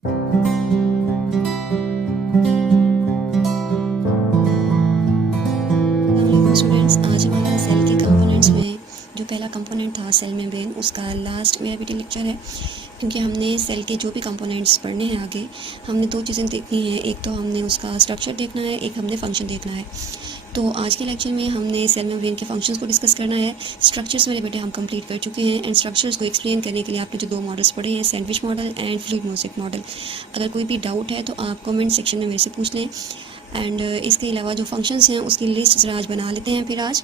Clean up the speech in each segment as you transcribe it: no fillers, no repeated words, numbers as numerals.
Students, आज हमारा cell के कंपोनेंट्स में जो पहला कंपोनेंट था सेल मेम्ब्रेन, उसका लास्ट मेरा बीटी लेक्चर है। क्योंकि हमने सेल के जो भी कंपोनेंट्स पढ़ने हैं आगे, हमने दो चीज़ें देखनी हैं। एक तो हमने उसका स्ट्रक्चर देखना है, एक हमने फंक्शन देखना है। तो आज के लेक्चर में हमने सेल मेम्ब्रेन के फंक्शंस को डिस्कस करना है। स्ट्रक्चर्स मेरे बेटे हम कंप्लीट कर चुके हैं एंड स्ट्रक्चर्स को एक्सप्लेन करने के लिए आपने जो दो मॉडल्स पढ़े हैं, sandwich model and fluid mosaic model. अगर कोई भी डाउट है तो आप कमेंट सेक्शन में मेरे से पूछ लें। एंड इसके अलावा जो फंक्शंस हैं उसकी लिस्ट ज़रा आज बना लेते हैं। फिर आज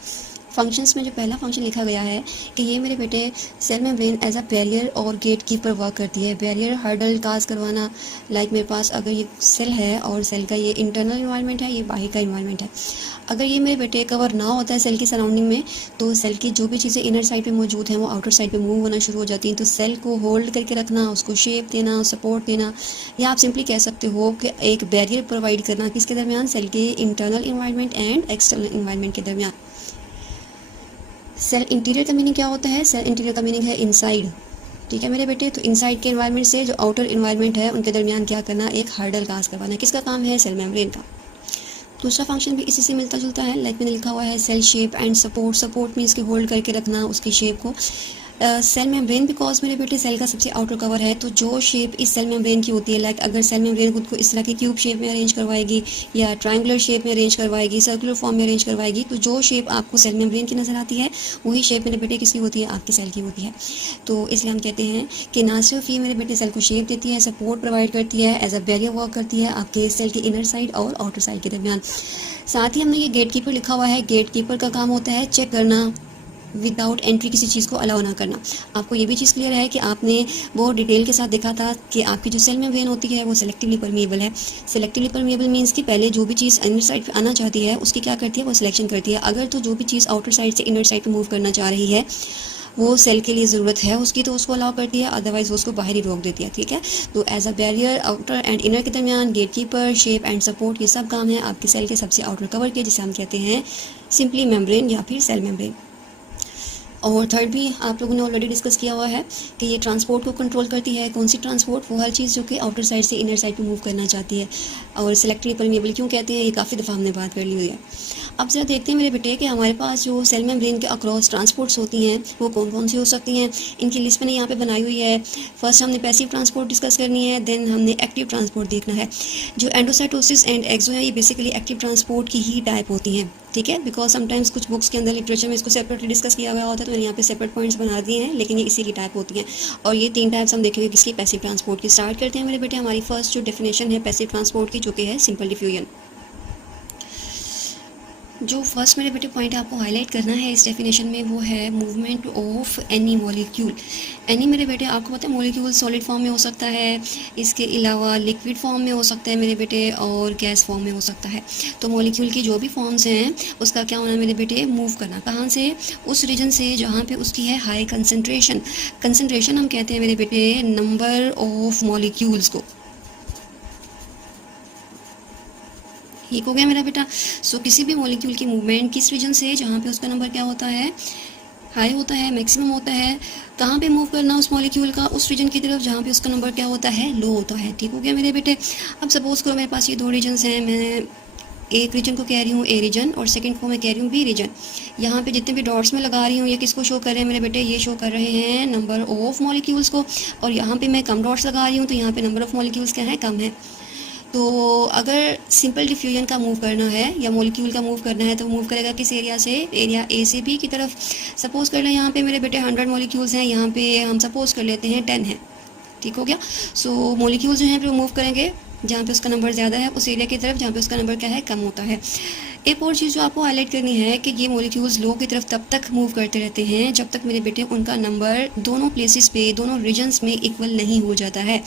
फंक्शंस में जो पहला फंक्शन लिखा गया है कि ये मेरे बेटे cell membrane as a barrier और गेट कीपर वर्क करती है। बैरियर हर्डल काज करवाना, लाइक मेरे पास अगर ये सेल है और सेल का ये इंटरनल इन्वायरमेंट है, ये बाहर का इन्वायरमेंट है। अगर ये मेरे बेटे कवर ना होता है सेल की सराउंडिंग में, तो सेल की जो भी चीज़ें इनर साइड पे मौजूद हैं वो आउटर साइड पे मूव होना शुरू हो जाती हैं। तो सेल को होल्ड करके रखना, उसको शेप देना, सपोर्ट देना, या आप सिंपली कह सकते हो कि एक बैरियर प्रोवाइड करना किसके दरमियान, सेल के internal environment and external environment के दरमियान। सेल इंटीरियर का मीनिंग क्या होता है? सेल इंटीरियर का मीनिंग है इनसाइड। ठीक है मेरे बेटे, तो इनसाइड के इन्वायरमेंट से जो आउटर इन्वायरमेंट है उनके दरमियान क्या करना, एक हर्डल काज करवाना। किसका काम है? सेल मेम्ब्रेन का। दूसरा फंक्शन भी इसी से मिलता जुलता है, लाइक मैंने लिखा हुआ है cell shape and support. Support means के होल्ड करके रखना उसकी शेप को। सेल मेम्ब्रेन बिकॉज मेरे बेटे सेल का सबसे आउटर कवर है, तो जो शेप इस सेल मेम्ब्रेन की होती है, लाइक अगर सेल मेम्ब्रेन खुद को इस तरह की क्यूब शेप में अरेंज करवाएगी या ट्रायंगुलर शेप में अरेंज करवाएगी, सर्कुलर फॉर्म में अरेंज करवाएगी, तो जो शेप आपको सेल मेम्ब्रेन की नज़र आती है वही शेप मेरे बेटे किसकी होती है? आपकी सेल की होती है। तो इसलिए हम कहते हैं कि ना सिर्फ ये मेरे बेटे सेल को शेप देती है, सपोर्ट प्रोवाइड करती है, एज अ बैरियर वर्क करती है आपके सेल के इनर साइड और आउटर साइड के दरमियान। साथ ही हमने ये गेट कीपर लिखा हुआ है। गेट कीपर का काम होता है चेक करना, विदाउट एंट्री किसी चीज़ को अलाउ ना करना। आपको ये भी चीज़ क्लियर है कि आपने वो डिटेल के साथ देखा था कि आपकी जो सेल मेम्ब्रेन होती है वो सेलेक्टिवली परमिएबल है। सेलेक्टिवली परमिएबल मीन्स कि पहले जो भी चीज़ इनर साइड पे आना चाहती है उसकी क्या करती है? वो सिलेक्शन करती है। अगर तो जो भी चीज़ आउटर साइड से इनर साइड पे मूव करना चाह रही है, वो सेल के लिए ज़रूरत है उसकी, तो उसको अलाउ करती है, अदरवाइज वो उसको बाहर ही रोक देती है। ठीक है, तो as a barrier outer and inner के दरमियान gate keeper, shape and support, ये सब काम है आपके सेल के सबसे आउटर कवर के, जिसे हम कहते हैं सिंपली मेम्ब्रेन या फिर सेल मेम्ब्रेन। और थर्ड भी आप लोगों ने ऑलरेडी डिस्कस किया हुआ है कि ये ट्रांसपोर्ट को कंट्रोल करती है। कौन सी ट्रांसपोर्ट? वो हर चीज़ जो कि आउटर साइड से इनर साइड पे मूव करना चाहती है। और सेलेक्टिवली परमिएबल क्यों कहते हैं, ये काफ़ी दफ़ा हमने बात कर ली हुई है। अब जरा देखते हैं मेरे बेटे कि हमारे पास जो सेल मेम्ब्रेन के अक्रॉस ट्रांसपोर्ट्स होती हैं वो कौन कौन सी हो सकती हैं। इनकी लिस्ट मैंने यहाँ पे बनाई हुई है। फर्स्ट हमने पैसिव ट्रांसपोर्ट डिस्कस करनी है, देन हमने एक्टिव ट्रांसपोर्ट देखना है। जो एंडोसाइटोसिस एंड एक्सो है, ये बेसिकली एक्टिव ट्रांसपोर्ट की ही टाइप होती हैं। ठीक है, बिकॉज समटाइम्स कुछ बुक्स के अंदर लिटरेचर में इसको सेपरेटली डिस्कस किया गया होता है, तो मैंने यहाँ पे सेपरेट पॉइंट्स बना दिए हैं, लेकिन ये इसी की टाइप होती हैं। और ये तीन टाइप्स हम देखेंगे किसकी? पैसिव ट्रांसपोर्ट की। स्टार्ट करते हैं मेरे बेटे। हमारी फर्स्ट जो डेफिनेशन है पैसिव ट्रांसपोर्ट की, जो कि है सिंपल डिफ्यूजन। जो फर्स्ट मेरे बेटे पॉइंट आपको हाईलाइट करना है इस डेफिनेशन में, वो है movement of any molecule. Any मेरे बेटे आपको पता है मॉलिक्यूल सॉलिड फॉर्म में हो सकता है, इसके अलावा लिक्विड फॉर्म में हो सकता है मेरे बेटे, और गैस फॉर्म में हो सकता है। तो मॉलिक्यूल की जो भी फॉर्म्स हैं उसका क्या होना है मेरे बेटे? मूव करना। कहाँ से? उस रीजन से जहाँ पे उसकी है हाई कंसनट्रेशन। कंसनट्रेशन हम कहते हैं मेरे बेटे नंबर ऑफ मॉलिक्यूल्स को। ठीक हो गया मेरा बेटा। सो किसी भी मॉलिक्यूल की मूवमेंट किस रीजन से, जहाँ पे उसका नंबर क्या होता है? हाई होता है, मैक्सिमम होता है। कहाँ पे मूव करना उस मॉलिक्यूल का? उस रीजन की तरफ जहाँ पे उसका नंबर क्या होता है? लो होता है। ठीक हो गया मेरे बेटे। अब सपोज करो मेरे पास ये दो रीजन्स हैं, मैं एक रीजन को कह रही हूँ ए रीजन और सेकंड को मैं कह रही हूँ बी रीजन। यहाँ पे जितने भी डॉट्स में लगा रही हूँ ये किसको शो कर रहे हैं मेरे बेटे? ये शो कर रहे हैं नंबर ऑफ मॉलिक्यूल्स को। और यहाँ पे मैं कम डॉट्स लगा रही हूँ तो यहाँ पे नंबर ऑफ मॉलिक्यूल्स क्या है? कम है। तो अगर सिंपल डिफ्यूजन का मूव करना है या मॉलिक्यूल का मूव करना है तो मूव करेगा किस एरिया से? एरिया ए से बी की तरफ। सपोज कर लें यहाँ पे मेरे बेटे 100 मॉलिक्यूल्स हैं, यहाँ पे हम सपोज कर लेते हैं 10 हैं। ठीक हो गया। सो मॉलिक्यूल्स जो हैं वो मूव करेंगे जहाँ पे उसका नंबर ज़्यादा है उस एरिया की तरफ जहाँ पे उसका नंबर क्या है? कम होता है। एक और चीज़ जो आपको हाईलाइट करनी है कि ये मॉलिक्यूल्स लो की तरफ तब तक मूव करते रहते हैं जब तक मेरे बेटे उनका नंबर दोनों प्लेसेस पे, दोनों रीजन्स में इक्वल नहीं हो जाता है।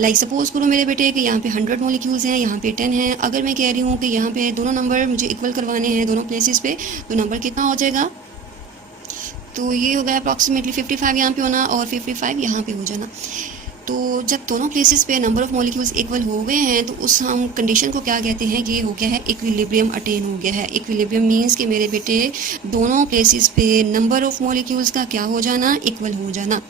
लाइक सपोज करो मेरे बेटे कि यहाँ पे 100 मॉलिक्यूल्स हैं, यहाँ पे 10 हैं। अगर मैं कह रही हूँ कि यहाँ पे दोनों नंबर मुझे इक्वल करवाने हैं दोनों प्लेसेस पे, तो नंबर कितना हो जाएगा? तो ये हो गया अप्रॉक्सीमेटली 55 यहाँ पे होना और 55 यहाँ पे हो जाना। तो जब दोनों प्लेसेस पे नंबर ऑफ़ मॉलिक्यूल्स इक्वल हो गए हैं तो उस हम कंडीशन को क्या कहते हैं? ये हो गया है इक्विलिब्रियम अटेन हो गया है। इक्विलिब्रियम मीन्स कि मेरे बेटे दोनों प्लेसेस पे नंबर ऑफ़ मॉलिक्यूल्स का क्या हो जाना? इक्वल हो जाना।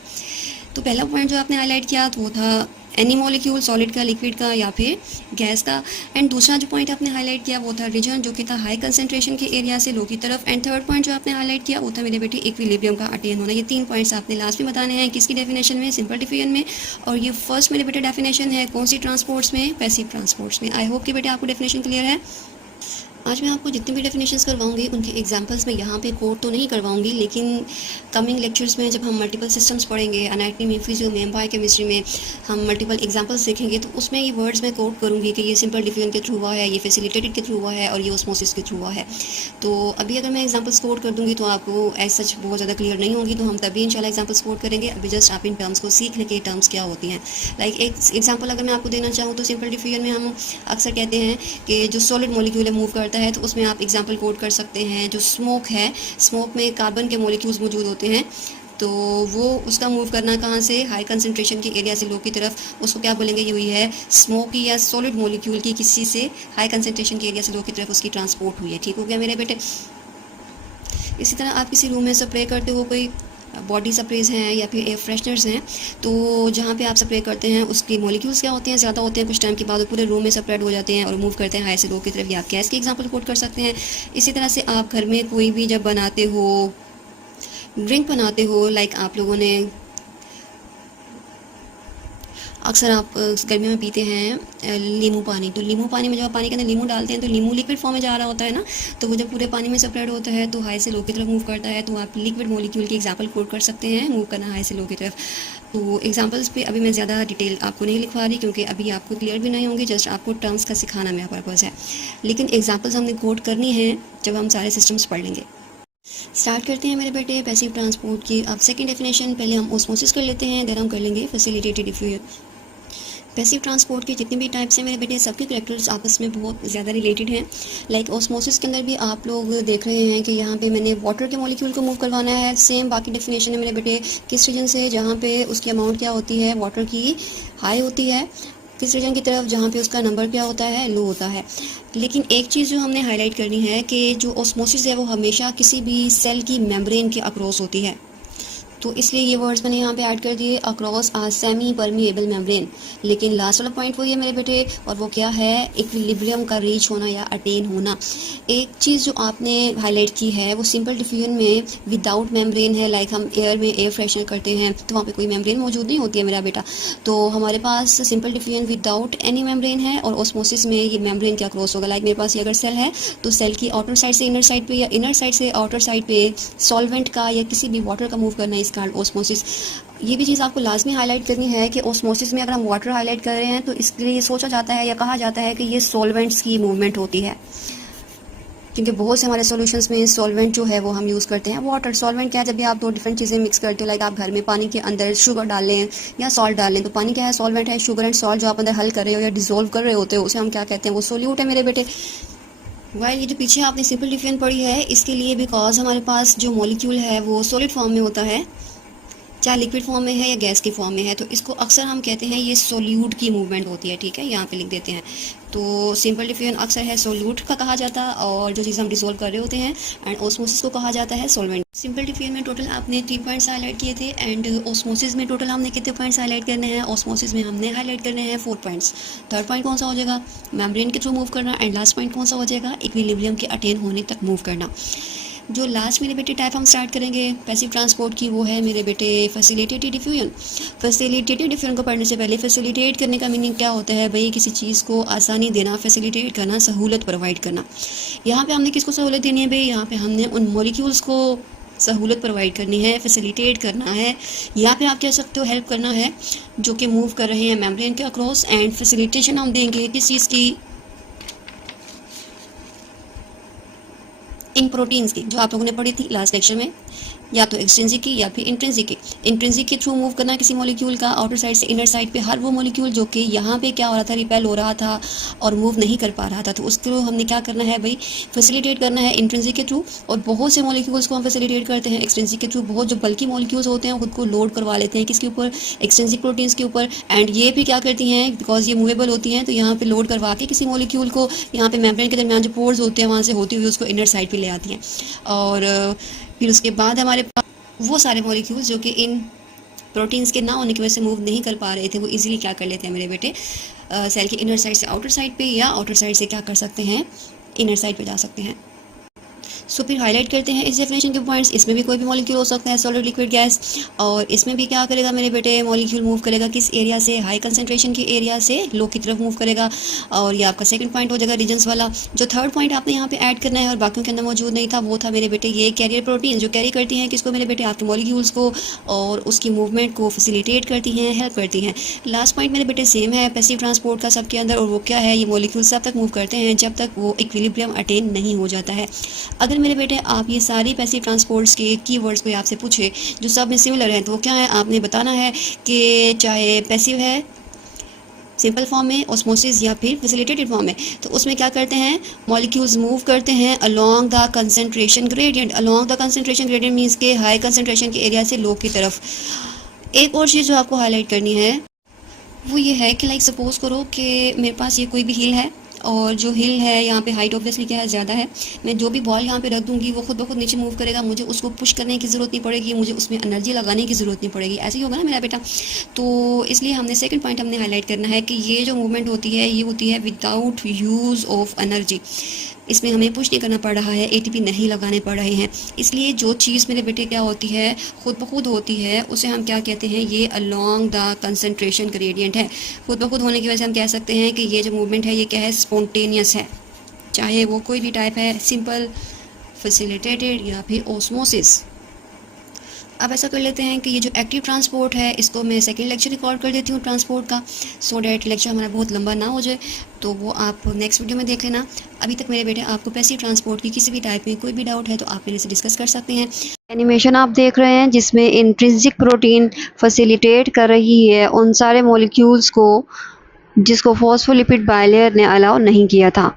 तो पहला पॉइंट जो आपने हाईलाइट किया तो वो था एनी मॉलिक्यूल, सॉलिड का, लिक्विड का या फिर गैस का। एंड दूसरा जो पॉइंट आपने हाईलाइट किया वो था रीजन, जो कि था हाई कंसंट्रेशन के एरिया से लो की तरफ। एंड थर्ड पॉइंट जो आपने हाईलाइट किया वो था मेरे बेटे इक्विलिब्रियम का अटेन होना। ये 3 पॉइंट्स आपने लास्ट में बताने हैं, किसकी डेफिनेशन में, सिंपल डिफ्यूजन में। और ये फर्स्ट मेरे बेटे डेफिनेशन है कौन सी ट्रांसपोर्ट्स में, पैसिव ट्रांसपोर्ट्स में। आई होप कि बेटे आपको डेफिनेशन क्लियर है। आज मैं आपको जितने भी डेफिनेशंस करवाऊंगी उनके एग्जांपल्स में यहाँ पे कोड तो नहीं करवाऊंगी, लेकिन कमिंग लेक्चर्स में जब हम मल्टीपल सिस्टम्स पढ़ेंगे, एनाटॉमी में, फिजियो में, बायोकेमिस्ट्री में हम मल्टीपल एग्जांपल्स देखेंगे तो उसमें ये वर्ड्स में कोड करूँगी कि ये सिंपल डिफ्यूजन के थ्रू हुआ है, ये फैसिलिटेटेड के थ्रू हुआ है और ये ऑस्मोसिस के थ्रू हुआ है। तो अभी अगर मैं एग्जाम्पल्स कोड कर दूँगी तो आपको एज सच बहुत ज़्यादा क्लियर नहीं होगी, तो हम तभी इंशाल्लाह एग्जाम्पल्स कोड करेंगे। अभी जस्ट आप इन टर्म्स को सीख लें कि टर्म्स क्या होती हैं। लाइक एक एग्जाम्पल अगर मैं आपको देना चाहूँ तो सिंपल डिफ्यूजन में हम अक्सर कहते हैं कि जो सॉलिड मॉलिक्यूल है मूव करता है, तो उसमें आप एग्जाम्पल कोड कर सकते हैं। जो स्मोक है, स्मोक में कार्बन के मॉलिक्यूल्स मौजूद होते हैं, तो वो उसका मूव करना कहाँ से, हाई कंसंट्रेशन के एरिया से लो की तरफ, उसको क्या बोलेंगे, ये हुई है स्मोकी या सॉलिड मॉलिक्यूल की किसी से हाई कंसंट्रेशन के एरिया से लो की तरफ उसकी ट्रांसपोर्ट हुई है। ठीक हो गया मेरे बेटे। इसी तरह आप किसी रूम में स्प्रे करते हो, कोई बॉडी स्प्रेज हैं या फिर एयर फ्रेशनर्स हैं, तो जहाँ पे आप स्प्रे करते हैं उसकी मॉलिक्यूल्स क्या होते हैं, ज़्यादा होते हैं, कुछ टाइम के बाद वो पूरे रूम में स्प्रेड हो जाते हैं और मूव करते हैं हाई से लो की तरफ। या आप गैस की एग्जांपल कोट कर सकते हैं। इसी तरह से आप घर में कोई भी जब बनाते हो, ड्रिंक बनाते हो, लाइक आप लोगों ने अक्सर आप गर्मियों में पीते हैं नींबू पानी, तो नींबू पानी में जब आप पानी के अंदर नींबू डालते हैं तो नींबू लिक्विड फॉर्म में जा रहा होता है ना, तो वो जब पूरे पानी में स्प्रेड होता है तो हाई से लो की तरफ मूव करता है। तो आप लिक्विड मॉलिक्यूल की एग्जांपल कोट कर सकते हैं, मूव करना हाई से लो की तरफ। तो एग्जांपल्स पे अभी मैं ज़्यादा डिटेल आपको नहीं लिखवा रही, क्योंकि अभी आपको क्लियर भी नहीं होंगे, जस्ट आपको टर्म्स का सिखाना मेरा पर्पज़ है। लेकिन एग्जाम्पल्स हमने कोट करनी है जब हम सारे सिस्टम्स पढ़ लेंगे। स्टार्ट करते हैं मेरे बेटे पैसिव ट्रांसपोर्ट की। अब सेकंड डेफिनेशन पहले हम ऑस्मोसिस कर लेते हैं, देन हम कर लेंगे फैसिलिटेटेड डिफ्यूजन। पैसिव ट्रांसपोर्ट के जितने भी टाइप्स हैं मेरे बेटे, सबके कैरेक्टर्स आपस में बहुत ज़्यादा रिलेटेड हैं। लाइक ऑस्मोसिस के अंदर भी आप लोग देख रहे हैं कि यहाँ पे मैंने वाटर के मॉलिक्यूल को मूव करवाना है। सेम बाकी डेफिनेशन है मेरे बेटे, किस रीजन से, जहाँ पे उसकी अमाउंट क्या होती है, वाटर की हाई होती है, किस रीजन की तरफ जहाँ पे उसका नंबर क्या होता है, लो होता है। लेकिन एक चीज़ जो हमने हाईलाइट करनी है कि जो ऑस्मोसिस है वो हमेशा किसी भी सेल की मेम्ब्रेन के अक्रॉस होती है। तो इसलिए ये वर्ड्स मैंने यहाँ पे ऐड कर दिए, अक्रॉस आ सेमी परमिएबल मेम्ब्रेन। लेकिन लास्ट वाला पॉइंट वही है मेरे बेटे, और वो क्या है, इक्विलिब्रियम का रीच होना या अटेन होना। एक चीज़ जो आपने हाईलाइट की है वो सिंपल डिफ्यूजन में विदाउट मेम्ब्रेन है। लाइक हम एयर में एयर फ्रेशनर करते हैं तो वहाँ पे कोई मेम्ब्रेन मौजूद नहीं होती है मेरा बेटा। तो हमारे पास simple diffusion without any membrane है, और ऑस्मोसिस में ये मेम्ब्रेन क्या क्रॉस होगा। लाइक मेरे पास ये अगर सेल है तो सेल की आउटर साइड से इनर साइड पे या इनर साइड से आउटर साइड पे सॉल्वेंट का या किसी भी वाटर का मूव करना है, इसका ऑस्मोसिस। ये भी चीज़ आपको लाजमी हाईलाइट करनी है कि ऑस्मोसिस में अगर हम वाटर हाईलाइट कर रहे हैं तो इसके लिए सोचा जाता है या कहा जाता है कि ये सॉल्वेंट्स की मूवमेंट होती है, क्योंकि बहुत से हमारे सॉल्यूशंस में सॉल्वेंट जो है वो हम यूज़ करते हैं। वाटर सॉल्वेंट क्या है, जब भी आप दो डिफरेंट चीज़ें मिक्स करते हो, लाइक आप घर में पानी के अंदर शुगर डाल लें या सॉल्ट डाल लें, तो पानी क्या है, सॉल्वेंट है। शुगर एंड सॉल्ट जो आप अंदर हल कर रहे हो या डिजोल्व कर रहे होते हो उसे हम क्या कहते हैं, वो सोल्यूट है मेरे बेटे। वाइल ये जो पीछे आपने सिंपल डिफ्यूजन पढ़ी है, इसके लिए बिकॉज हमारे पास जो मॉलिक्यूल है वो सॉलिड फॉर्म में होता है, चाहे लिक्विड फॉर्म में है या गैस की फॉर्म में है, तो इसको अक्सर हम कहते हैं ये सोल्यूट की मूवमेंट होती है। ठीक है, यहाँ पे लिख देते हैं। तो सिंपल डिफ्यूजन अक्सर है सोल्यूट का कहा जाता है, और जो चीज़ हम डिसोल्व कर रहे होते हैं, एंड ऑस्मोसिस को कहा जाता है सॉल्वेंट। सिंपल डिफ्यूजन में टोटल आपने 3 पॉइंट्स हाईलाइट किए थे, एंड ऑस्मोसिस में टोटल हमने कितने पॉइंट्स हाईलाइट करने हैं, ऑस्मोसिस में हमने हाईलाइट करने हैं 4 पॉइंट्स। थर्ड पॉइंट कौन सा हो जाएगा, मेम्ब्रेन के थ्रू मूव करना, एंड लास्ट पॉइंट कौन सा हो जाएगा, इक्विलिब्रियम के अटेन होने तक मूव करना। जो लास्ट मेरे बेटे टाइप हम स्टार्ट करेंगे पैसिव ट्रांसपोर्ट की, वो है मेरे बेटे फैसिलिटेटेड डिफ्यूजन। फैसिलिटेटेड डिफ्यूजन को पढ़ने से पहले फैसिलिटेट करने का मीनिंग क्या होता है भाई, किसी चीज़ को आसानी देना, फैसिलिटेट करना, सहूलत प्रोवाइड करना। यहाँ पे हमने किसको सहूलत देनी है भाई, यहाँ पे हमने उन मॉलिक्यूल्स को सहूलत प्रोवाइड करनी है, फैसिलिटेट करना है। यहाँ पे आप कह सकते हो हेल्प करना है, जो कि मूव कर रहे हैं मेम्ब्रेन के अक्रॉस। एंड फैसिलिटेशन हम देंगे किस चीज़ की, इन प्रोटीन्स की, जो आप लोगों ने पढ़ी थी लास्ट लेक्चर में, या तो एक्सट्रिंसिक की या फिर इंट्रिंसिक की। इंट्रिंसिक के थ्रू मूव करना किसी मॉलिक्यूल का आउटर साइड से इनर साइड पे, हर वो मॉलिक्यूल जो कि यहाँ पे क्या हो रहा था, रिपेल हो रहा था और मूव नहीं कर पा रहा था, तो उस थ्रू हमने क्या करना है भाई, फैसिलिटेट करना है इंट्रिंसिक के थ्रू। और बहुत से मॉलिक्यूल्स को हम फैसिलिटेट करते हैं एक्सट्रिंसिक के थ्रू। बहुत जो बल्कि मॉलिक्यूल्स होते हैं खुद को लोड करवा लेते हैं किसके ऊपर, एक्सट्रिंसिक प्रोटीन्स के ऊपर। एंड ये भी क्या करती हैं, बिकॉज ये मूवेबल होती हैं, तो यहाँ पे लोड करवा के किसी मॉलिक्यूल को यहाँ पे मेम्ब्रेन के दरमियान जो पोर्स होते हैं वहाँ से होती हुई उसको इनर साइड पे ले आती हैं। और फिर उसके बाद हमारे पास वो सारे मॉलिक्यूल्स जो कि इन प्रोटीन्स के ना होने की वजह से मूव नहीं कर पा रहे थे, वो इजीली क्या कर लेते हैं मेरे बेटे, सेल के इनर साइड से आउटर साइड पे या आउटर साइड से क्या कर सकते हैं, इनर साइड पे जा सकते हैं। सो फिर हाईलाइट करते हैं इस डेफिनेशन के पॉइंट्स। इसमें भी कोई भी मॉलिक्यूल हो सकता है, सॉलिड, लिक्विड, गैस, और इसमें भी क्या करेगा मेरे बेटे, मॉलिक्यूल मूव करेगा किस एरिया से, हाई कंसंट्रेशन के एरिया से लो की तरफ मूव करेगा। और ये आपका सेकंड पॉइंट हो जाएगा रीजन्स वाला। जो थर्ड पॉइंट आपने यहाँ पे ऐड करना है और बाकियों के अंदर मौजूद नहीं था, वो था मेरे बेटे ये कैरियर प्रोटीन, जो कैरी करती हैं किसको मेरे बेटे, आपके मॉलिक्यूल्स को, और उसकी मूवमेंट को फैसिलिटेट करती हैं, हेल्प करती हैं। लास्ट पॉइंट मेरे बेटे सेम है पैसिव ट्रांसपोर्ट का सबके अंदर, और वो क्या है, ये मॉलिक्यूल्स तब तक मूव करते हैं जब तक वो इक्विलिब्रियम अटेन नहीं हो जाता है। अगर मेरे बेटे आप ये सारी पैसिव ट्रांसपोर्ट्स के कीवर्ड्स कोई आपसे पूछे जो सब में सिमिलर हैं, तो वो क्या है, आपने बताना है कि चाहे पैसिव है सिंपल फॉर्म में, ऑस्मोसिस या फिर फैसिलिटेटेड फॉर्म में, तो उसमें क्या करते हैं, मॉलिक्यूल्स मूव करते हैं along the concentration gradient. Along the concentration gradient means के हाई कंसंट्रेशन के एरिया से लो की तरफ। एक और चीज़ जो आपको हाईलाइट करनी है वो ये है कि लाइक सपोज करो कि मेरे पास ये कोई भी हिल है, और जो हिल है यहाँ पे हाइट ऑब्वियसली क्या है, ज़्यादा है। मैं जो भी बॉल यहाँ पे रख दूँगी वो खुद ब खुद नीचे मूव करेगा, मुझे उसको पुश करने की ज़रूरत नहीं पड़ेगी, मुझे उसमें एनर्जी लगाने की ज़रूरत नहीं पड़ेगी। ऐसे ही होगा ना मेरा बेटा। तो इसलिए हमने सेकंड पॉइंट हमने हाईलाइट करना है कि ये जो मूवमेंट होती है ये होती है विदाउट यूज़ ऑफ एनर्जी। इसमें हमें पुश नहीं करना पड़ रहा है, एटीपी नहीं लगाने पड़ रहे हैं। इसलिए जो चीज़ मेरे बेटे क्या होती है, खुद ब खुद होती है, उसे हम क्या कहते हैं, ये अलोंग द कंसंट्रेशन ग्रेडियंट है। खुद ब खुद होने की वजह से हम कह सकते हैं कि ये जो मूवमेंट है ये क्या है, स्पॉन्टेनियस है, चाहे वो कोई भी टाइप है, सिंपल, फैसिलिटेटेड या फिर ऑस्मोसिस। अब ऐसा कर लेते हैं कि ये जो एक्टिव ट्रांसपोर्ट है इसको मैं सेकंड लेक्चर रिकॉर्ड कर देती हूँ ट्रांसपोर्ट का, सो डैट लेक्चर हमारा बहुत लंबा ना हो जाए, तो वो आप नेक्स्ट वीडियो में देख लेना। अभी तक मेरे बेटे आपको पैसिव ट्रांसपोर्ट की किसी भी टाइप में कोई भी डाउट है तो आप मेरे से डिस्कस कर सकते हैं। एनिमेशन आप देख रहे हैं जिसमें इंट्रिंसिक प्रोटीन फैसिलिटेट कर रही है उन सारे मॉलिक्यूल्स को जिसको फॉस्फोलिपिड बायलेयर ने अलाउ नहीं किया था।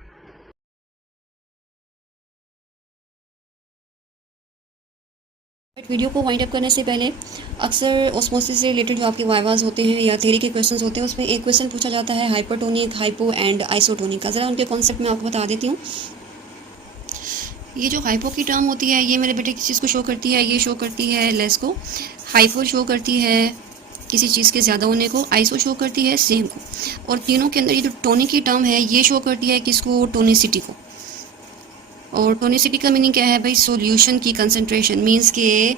वीडियो को वाइंड अप करने से पहले अक्सर ऑस्मोसिस से रिलेटेड जो आपके वाइवाज होते हैं या थ्योरी के क्वेश्चंस होते हैं, उसमें एक क्वेश्चन पूछा जाता है हाइपरटोनिक, हाइपो एंड आइसोटोनिक का। ज़रा उनके कॉन्सेप्ट मैं आपको बता देती हूँ। ये जो हाइपो की टर्म होती है ये मेरे बेटे किस चीज़ को शो करती है, ये शो करती है लेस को, हाइपो शो करती है किसी चीज़ के ज़्यादा होने को, आइसो शो करती है सेम को, और तीनों के अंदर ये जो टोनिक की टर्म है ये शो करती है किसको, टोनिसिटी को। और टोनिसिटी का मीनिंग क्या है भाई, सॉल्यूशन की कंसंट्रेशन, मींस के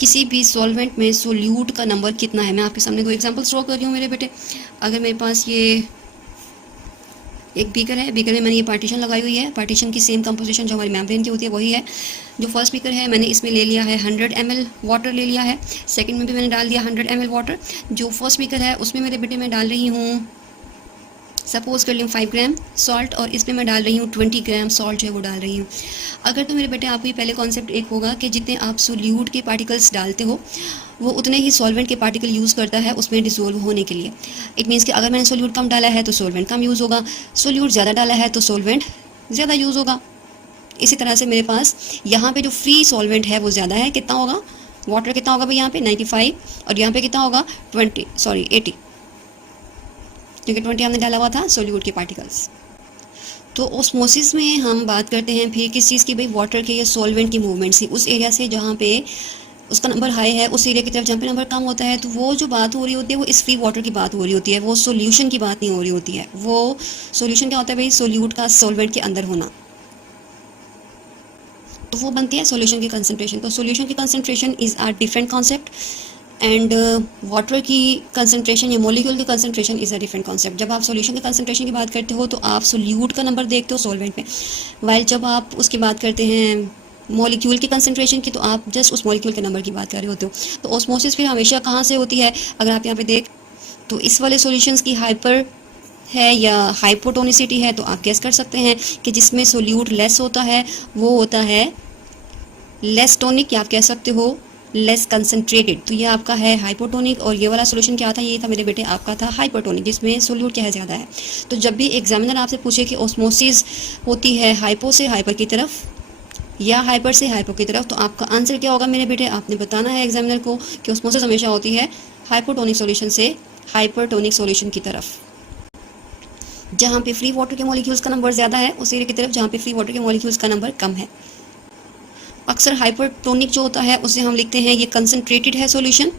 किसी भी सॉल्वेंट में सोल्यूट का नंबर कितना है। मैं आपके सामने दो एग्जांपल ड्रॉ कर रही हूँ मेरे बेटे। अगर मेरे पास ये एक बीकर है, बीकर में मैंने ये पार्टीशन लगाई हुई है, पार्टीशन की सेम कंपोजिशन जो हमारी मेम्ब्रेन की होती है वही है। जो फर्स्ट बीकर है मैंने इसमें ले लिया है 100 ml वाटर ले लिया है, सेकंड में भी मैंने डाल दिया 100 ml वाटर। जो फर्स्ट बीकर है उसमें मेरे बेटे मैं डाल रही हूँ, सपोज कर लूँ 5 ग्राम सॉल्ट, और इसमें मैं डाल रही हूँ 20 ग्राम सॉल्ट जो है वो डाल रही हूँ। अगर तो मेरे बेटे आपको ये पहले कॉन्सेप्ट एक होगा कि जितने आप सोल्यूट के पार्टिकल्स डालते हो वो उतने ही सॉल्वेंट के पार्टिकल यूज़ करता है उसमें डिसोल्व होने के लिए। इट मीन्स कि अगर मैंने सोल्यूट कम डाला है तो सॉल्वेंट कम यूज़ होगा, सोल्यूट ज़्यादा डाला है तो सॉल्वेंट ज़्यादा यूज़ होगा। इसी तरह से मेरे पास यहाँ पे जो फ्री सॉल्वेंट है वो ज़्यादा है, कितना होगा, वाटर कितना होगा भाई यहाँ पे 95, और यहाँ पे कितना होगा 80, क्योंकि 20 हमने डाला हुआ था सोल्यूट के पार्टिकल्स। तो ऑस्मोसिस में हम बात करते हैं फिर किस चीज़ की भाई, वाटर के या सॉल्वेंट की मूवमेंट से, उस एरिया से जहाँ पे उसका नंबर हाई है उस एरिया की तरफ जहाँ पे नंबर कम होता है। तो वो जो बात हो रही होती है वो इस फ्री वाटर की बात हो रही होती है, वो सोल्यूशन की बात नहीं हो रही होती है। वो सोल्यूशन क्या होता है भाई, सोल्यूट का सॉल्वेंट के अंदर होना, तो वो बनती है सोल्यूशन की कंसंट्रेशन। तो सोल्यूशन की concentration is a different concept and water की कंसंट्रेशन या मॉलिक्यूल की concentration is a different concept. जब आप सोल्यूशन की कंसंट्रेशन की बात करते हो तो आप सोल्यूट का नंबर देखते हो सॉल्वेंट में, वाइल जब आप उसकी बात करते हैं मॉलिक्यूल की कंसंट्रेशन की तो आप जस्ट उस मॉलिक्यूल के नंबर की बात कर रहे होते हो। तो ऑस्मोसिस फिर हमेशा कहाँ से होती है, अगर आप यहाँ पे देख तो इस वाले सॉल्यूशंस की हाइपर है या हाइपोटोनिसिटी है, तो आप गेस कर सकते हैं कि जिसमें सोल्यूट लेस होता है वो होता है लेस टोनिक, या आप कह सकते हो लेस कंसंट्रेटेड। तो ये आपका है हाइपोटोनिक, और ये वाला सॉल्यूशन क्या था, ये था मेरे बेटे आपका था हाइपरटोनिक, जिसमें सोल्यूट क्या है ज़्यादा है। तो जब भी एग्जामिनर आपसे पूछे कि ऑस्मोसिस होती है हाइपो से हाइपर की तरफ या हाइपर से हाइपो की तरफ, तो आपका आंसर क्या होगा मेरे बेटे, आपने बताना है एग्जामिनर को कि ऑस्मोसिस हमेशा होती है हाइपोटोनिक सॉल्यूशन से हाइपरटोनिक सॉल्यूशन की तरफ। जहाँ पे फ्री वाटर के मॉलिक्यूल्स का नंबर ज़्यादा है उस एरिया की तरफ जहाँ पे फ्री वाटर के मॉलिक्यूल्स का नंबर कम है। अक्सर हाइपरटोनिक जो होता है उसे हम लिखते हैं ये कंसंट्रेटेड है सॉल्यूशन,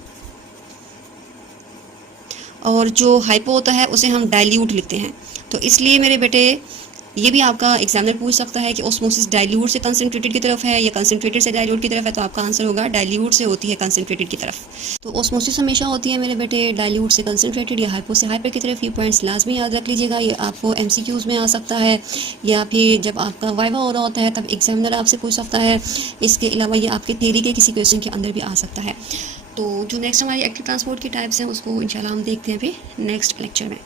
और जो हाइपो होता है उसे हम डाइल्यूट लिखते हैं। तो इसलिए मेरे बेटे ये भी आपका एग्जामिनर पूछ सकता है कि ऑस्मोसिस डाइल्यूट से कंसनट्रेटेड की तरफ है या कंसनट्रेटेड से डाइल्यूट की तरफ है, तो आपका आंसर होगा डाइल्यूट से होती है कंसनट्रेटेड की तरफ। तो ऑस्मोसिस हमेशा होती है मेरे बेटे डाइल्यूट से कंसनट्रेटेड या हाइपो से हाइपर की तरफ। ये पॉइंट्स लाजमी याद रख लीजिएगा, ये आपको एमसीक्यूज़ में आ सकता है या फिर जब आपका वाइवा हो रहा होता है तब एग्जामिनर आपसे पूछ सकता है। इसके अलावा ये आपके थ्योरी के किसी क्वेश्चन के अंदर भी आ सकता है। तो जो नेक्स्ट हमारी एक्टिव ट्रांसपोर्ट की टाइप्स हैं उसको इंशाल्लाह हम देखते हैं फिर नेक्स्ट लेक्चर में।